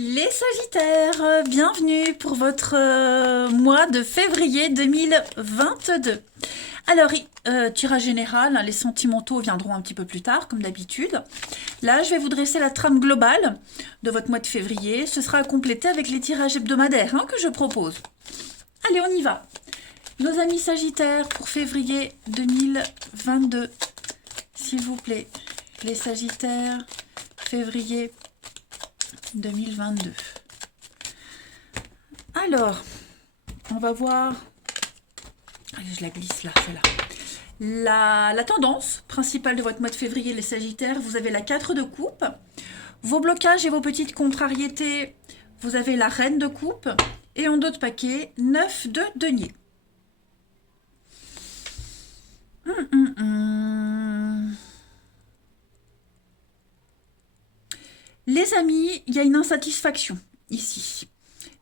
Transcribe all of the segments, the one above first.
Les Sagittaires, bienvenue pour votre mois de février 2022. Alors, tirage général, hein, les sentimentaux viendront un petit peu plus tard, comme d'habitude. Là, je vais vous dresser la trame globale de votre mois de février. Ce sera à compléter avec les tirages hebdomadaires hein, que je propose. Allez, on y va. Nos amis Sagittaires pour février 2022, s'il vous plaît. Les Sagittaires, février 2022. Alors, on va voir. Allez, je la glisse là, celle-là. La tendance principale de votre mois de février, les Sagittaires, vous avez la 4 de coupe. Vos blocages et vos petites contrariétés, vous avez la reine de coupe. Et en dos de paquet, 9 de denier. Les amis, il y a une insatisfaction ici.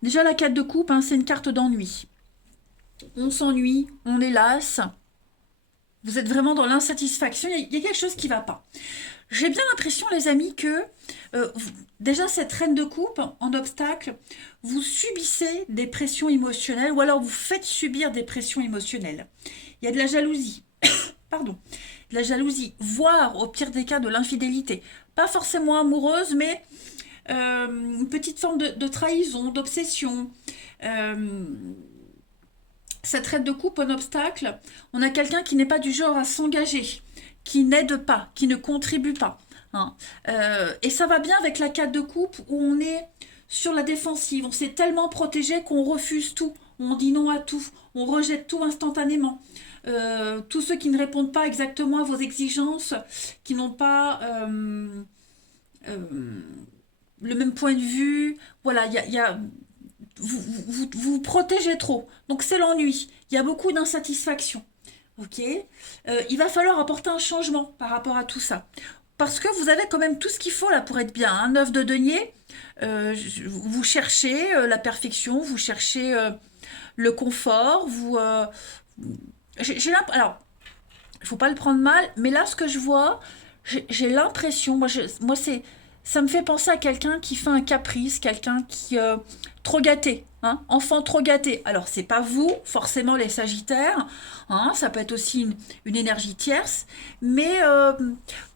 Déjà, la 4 de coupe, hein, c'est une carte d'ennui. On s'ennuie, on est las. Vous êtes vraiment dans l'insatisfaction. Il y a quelque chose qui ne va pas. J'ai bien l'impression, les amis, que déjà cette reine de coupe en obstacle, vous subissez des pressions émotionnelles ou alors vous faites subir des pressions émotionnelles. Il y a de la jalousie. Pardon. De la jalousie, voire au pire des cas de l'infidélité. Pas forcément amoureuse, mais une petite forme de trahison, d'obsession. Cette reine de coupe en obstacle, on a quelqu'un qui n'est pas du genre à s'engager, qui n'aide pas, qui ne contribue pas. Hein. Et ça va bien avec la 4 de coupe où on est sur la défensive, on s'est tellement protégé qu'on refuse tout, on dit non à tout, on rejette tout instantanément. Tous ceux qui ne répondent pas exactement à vos exigences, qui n'ont pas le même point de vue, voilà, vous protégez trop. Donc c'est l'ennui. Il y a beaucoup d'insatisfaction. Ok. Il va falloir apporter un changement par rapport à tout ça. Parce que vous avez quand même tout ce qu'il faut là pour être bien. Un œuf de denier, vous cherchez la perfection, vous cherchez le confort, alors, il ne faut pas le prendre mal, mais là, ce que je vois, j'ai l'impression, ça me fait penser à quelqu'un qui fait un caprice, quelqu'un qui trop gâté, hein, enfant trop gâté. Alors c'est pas vous, forcément les Sagittaires, hein, ça peut être aussi une énergie tierce, mais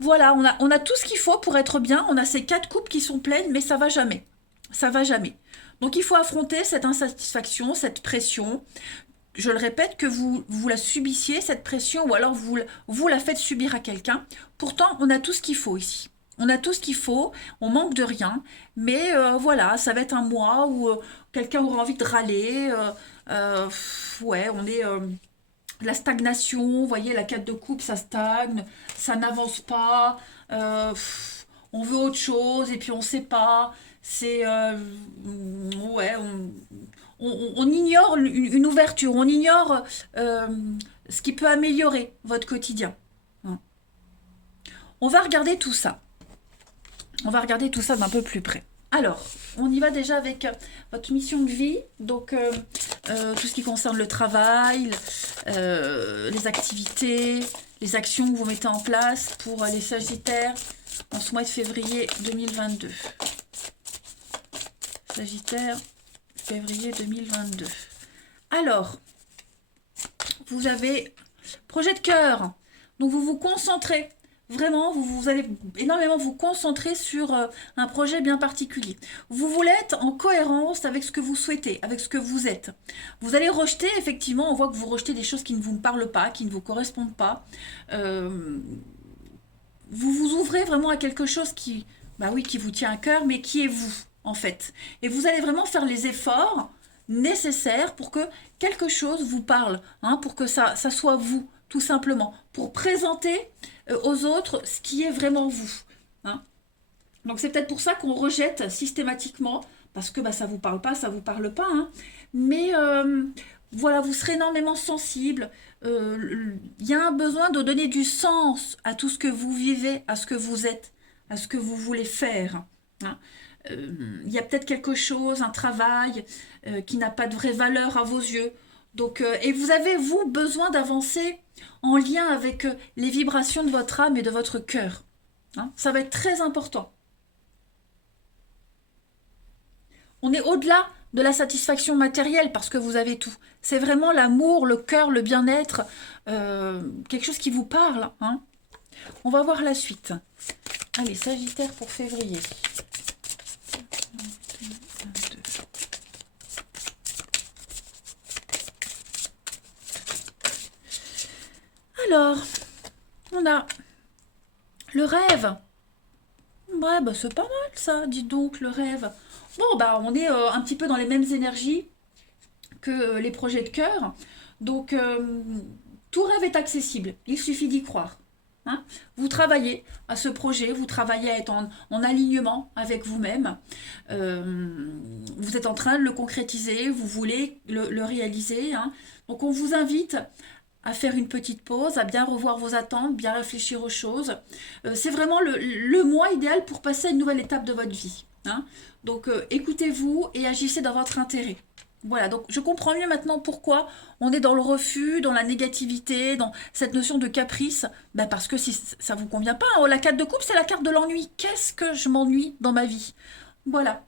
voilà, on a tout ce qu'il faut pour être bien. On a ces 4 coupes qui sont pleines, mais ça va jamais, ça va jamais. Donc il faut affronter cette insatisfaction, cette pression. Je le répète, que vous la subissiez, cette pression, ou alors vous la faites subir à quelqu'un. Pourtant, on a tout ce qu'il faut ici. On a tout ce qu'il faut, on manque de rien, mais voilà, ça va être un mois où quelqu'un aura envie de râler. Ouais, on est la stagnation, vous voyez, la 4 de coupe, ça stagne, ça n'avance pas. On veut autre chose et puis on sait pas. C'est ouais, on ignore une ouverture, on ignore ce qui peut améliorer votre quotidien. Hein. On va regarder tout ça. On va regarder tout ça d'un peu plus près. Alors, on y va déjà avec votre mission de vie, donc tout ce qui concerne le travail, les activités, les actions que vous mettez en place pour les Sagittaires en ce mois de février 2022. Sagittaire, février 2022. Alors, vous avez projet de cœur. Donc, vous vous concentrez. Vraiment, vous allez énormément vous concentrer sur un projet bien particulier. Vous voulez être en cohérence avec ce que vous souhaitez, avec ce que vous êtes. Vous allez rejeter, effectivement, on voit que vous rejetez des choses qui ne vous parlent pas, qui ne vous correspondent pas. Vous vous ouvrez vraiment à quelque chose qui, bah oui, qui vous tient à cœur, mais qui est vous, en fait. Et vous allez vraiment faire les efforts nécessaires pour que quelque chose vous parle, hein, pour que ça soit vous, tout simplement, pour présenter aux autres ce qui est vraiment vous. Hein. Donc c'est peut-être pour ça qu'on rejette systématiquement, parce que bah, ça ne vous parle pas, ça ne vous parle pas. Hein. Mais voilà, vous serez énormément sensible. Il y a un besoin de donner du sens à tout ce que vous vivez, à ce que vous êtes, à ce que vous voulez faire. Hein. Il y a peut-être quelque chose, un travail qui n'a pas de vraie valeur à vos yeux. Donc, et vous avez, vous, besoin d'avancer en lien avec les vibrations de votre âme et de votre cœur. Hein. Ça va être très important. On est au-delà de la satisfaction matérielle parce que vous avez tout. C'est vraiment l'amour, le cœur, le bien-être, quelque chose qui vous parle. Hein. On va voir la suite. Allez, Sagittaire pour février. Alors, on a le rêve. Ouais, bah c'est pas mal ça, dites donc, le rêve. Bon, bah on est un petit peu dans les mêmes énergies que les projets de cœur. Donc, tout rêve est accessible. Il suffit d'y croire. Hein. Vous travaillez à ce projet, vous travaillez à être en alignement avec vous-même. Vous êtes en train de le concrétiser, vous voulez le réaliser. Hein. Donc, on vous invite à faire une petite pause, à bien revoir vos attentes, bien réfléchir aux choses. C'est vraiment le mois idéal pour passer à une nouvelle étape de votre vie. Hein. Donc écoutez-vous et agissez dans votre intérêt. Voilà, donc je comprends mieux maintenant pourquoi on est dans le refus, dans la négativité, dans cette notion de caprice. Ben parce que si ça vous convient pas, hein, la carte de coupe, c'est la carte de l'ennui. Qu'est-ce que je m'ennuie dans ma vie? Voilà.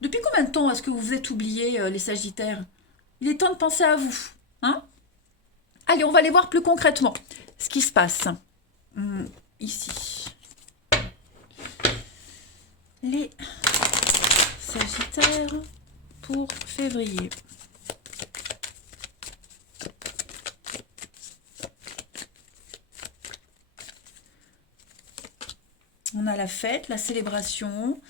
Depuis combien de temps est-ce que vous vous êtes oubliés, les Sagittaires? Il est temps de penser à vous. Hein. Allez, on va aller voir plus concrètement ce qui se passe. Ici. Les Sagittaires pour février. On a la fête, la célébration,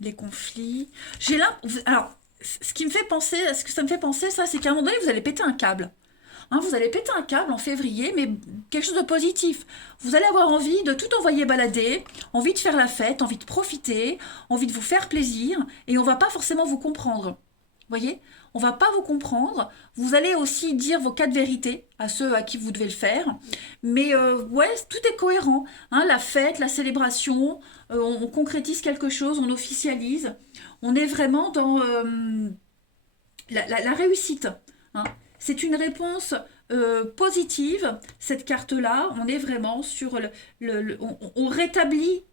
les conflits. J'ai là. Alors, ce qui me fait penser, ce que ça me fait penser, ça, c'est qu'à un moment donné, vous allez péter un câble. Hein, vous allez péter un câble en février, mais quelque chose de positif. Vous allez avoir envie de tout envoyer balader, envie de faire la fête, envie de profiter, envie de vous faire plaisir, et on va pas forcément vous comprendre. Vous voyez? On va pas vous comprendre. Vous allez aussi dire vos quatre vérités à ceux à qui vous devez le faire. Mais ouais, tout est cohérent. Hein, la fête, la célébration, on concrétise quelque chose, on officialise. On est vraiment dans la réussite. Hein. C'est une réponse positive, cette carte-là. On est vraiment sur on rétablit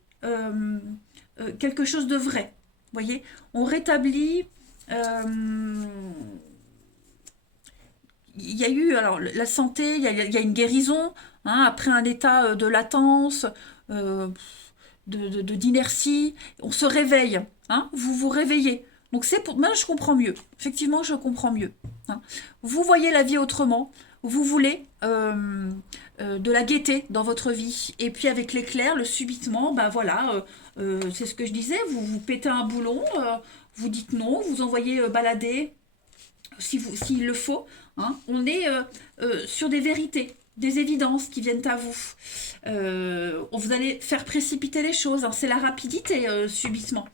quelque chose de vrai. Vous voyez? On rétablit. Il y a eu alors la santé, il y a une guérison hein, après un état de latence, euh, d'inertie. On se réveille, hein, vous vous réveillez. Donc c'est pour moi je comprends mieux. Effectivement, je comprends mieux. Hein. Vous voyez la vie autrement. Vous voulez de la gaieté dans votre vie. Et puis avec l'éclair, le subitement, ben voilà, c'est ce que je disais, vous pétez un boulon, vous dites non, vous envoyez balader s'il le faut. Hein. On est sur des vérités, des évidences qui viennent à vous. Vous allez faire précipiter les choses, hein. C'est la rapidité subitement.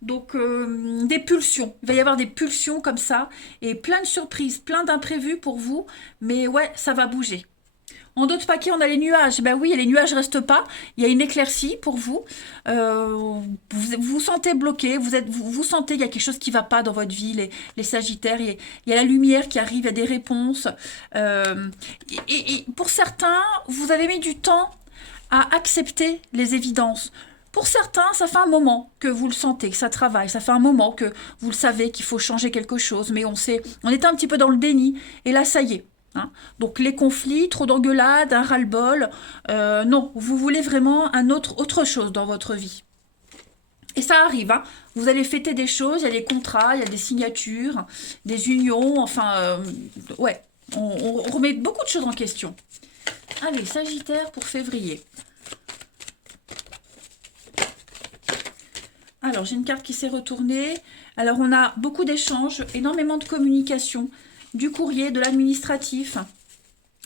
Donc des pulsions, il va y avoir des pulsions comme ça et plein de surprises, plein d'imprévus pour vous, mais ouais, ça va bouger. En d'autres paquets, on a les nuages. Ben oui, les nuages restent pas. Il y a une éclaircie pour vous. Vous vous sentez bloqué. Vous sentez qu'il y a quelque chose qui va pas dans votre vie. Les Sagittaires, il y a la lumière qui arrive, il y a des réponses. Et pour certains, vous avez mis du temps à accepter les évidences. Pour certains, ça fait un moment que vous le sentez, que ça travaille. Ça fait un moment que vous le savez qu'il faut changer quelque chose. Mais on était un petit peu dans le déni. Et là, ça y est. Hein. Donc les conflits, trop d'engueulades, un ras-le-bol. Non, vous voulez vraiment autre chose dans votre vie. Et ça arrive. Hein. Vous allez fêter des choses. Il y a des contrats, il y a des signatures, des unions. Enfin, ouais. On remet beaucoup de choses en question. Allez, Sagittaire pour février. Alors, j'ai une carte qui s'est retournée. Alors, on a beaucoup d'échanges, énormément de communication, du courrier, de l'administratif,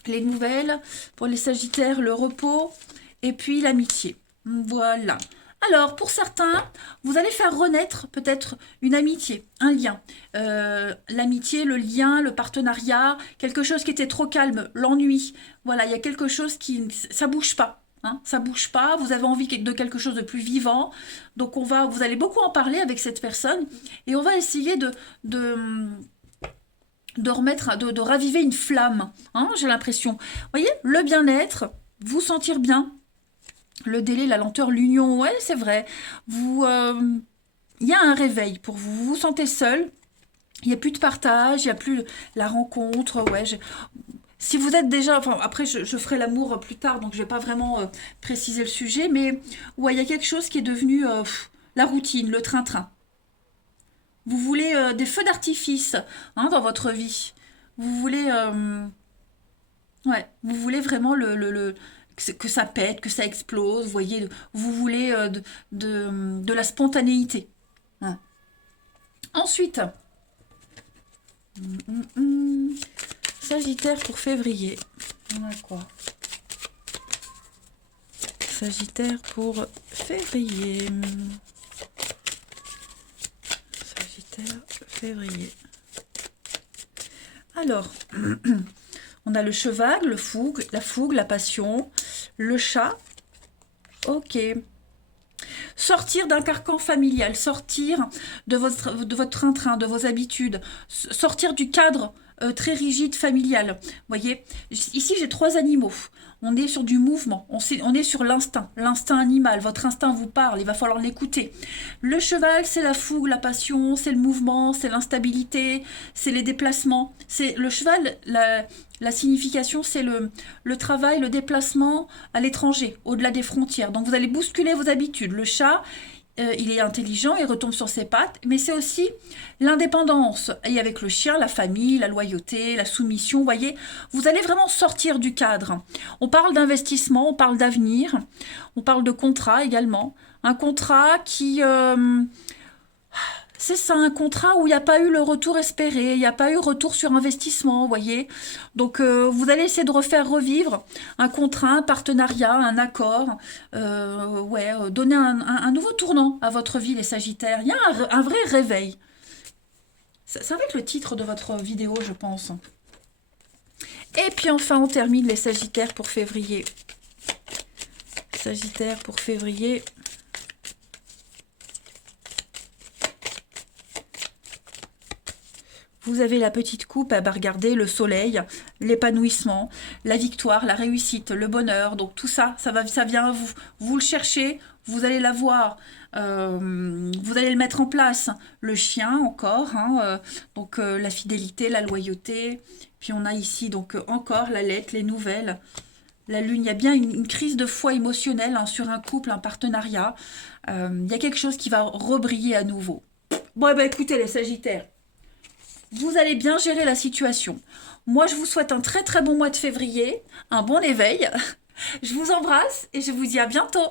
les nouvelles, pour les Sagittaires, le repos, et puis l'amitié. Voilà. Alors, pour certains, vous allez faire renaître peut-être une amitié, un lien. L'amitié, le lien, le partenariat, quelque chose qui était trop calme, l'ennui. Voilà, il y a quelque chose ça bouge pas. Hein, ça bouge pas, vous avez envie de quelque chose de plus vivant, donc vous allez beaucoup en parler avec cette personne et on va essayer de remettre, de raviver une flamme, hein, j'ai l'impression. Vous voyez, le bien-être, vous sentir bien, Le délai, la lenteur, l'union, ouais, c'est vrai. Vous, il y a un réveil pour vous. Vous vous sentez seul. Il n'y a plus de partage, il n'y a plus la rencontre. Ouais, si vous êtes déjà, enfin après je ferai l'amour plus tard, donc je vais pas vraiment préciser le sujet, mais ouais, il y a quelque chose qui est devenu la routine, le train-train. Vous voulez des feux d'artifice hein, dans votre vie. Vous voulez, ouais, vous voulez vraiment que ça pète, que ça explose. Vous voyez, vous voulez de la spontanéité. Hein. Ensuite, Sagittaire pour février. On a quoi? Sagittaire pour février. Sagittaire, février. Alors, on a le cheval, la fougue, la passion, le chat. Ok. Sortir d'un carcan familial, sortir de votre train-train, de vos habitudes, sortir du cadre très rigide familial. Vous voyez, ici j'ai 3 animaux. On est sur du mouvement, on est sur l'instinct animal. Votre instinct vous parle, il va falloir l'écouter. Le cheval, c'est la fougue, la passion, c'est le mouvement, c'est l'instabilité, c'est les déplacements. C'est le cheval, la signification, c'est le travail, le déplacement à l'étranger, au-delà des frontières. Donc vous allez bousculer vos habitudes. Le chat, il est intelligent, il retombe sur ses pattes, mais c'est aussi l'indépendance. Et avec le chien, la famille, la loyauté, la soumission, vous voyez, vous allez vraiment sortir du cadre. On parle d'investissement, on parle d'avenir, on parle de contrat également. Un contrat qui... c'est ça, un contrat où il n'y a pas eu le retour espéré, il n'y a pas eu retour sur investissement, vous voyez. Donc, vous allez essayer de refaire revivre un contrat, un partenariat, un accord. Ouais, donner un nouveau tournant à votre vie, les Sagittaires. Il y a un vrai réveil. Ça va être le titre de votre vidéo, je pense. Et puis enfin, on termine les Sagittaires pour février. Sagittaire pour février. Vous avez la petite coupe, bah regardez, le soleil, l'épanouissement, la victoire, la réussite, le bonheur. Donc tout ça, ça vient, vous le cherchez, vous allez l'avoir, vous allez le mettre en place. Le chien encore, hein, donc la fidélité, la loyauté. Puis on a ici donc encore la lettre, les nouvelles. La lune, il y a bien une crise de foi émotionnelle hein, sur un couple, un partenariat. Il y a quelque chose qui va rebriller à nouveau. Bon, eh ben, écoutez les Sagittaires. Vous allez bien gérer la situation. Moi, je vous souhaite un très très bon mois de février, un bon éveil. Je vous embrasse et je vous dis à bientôt.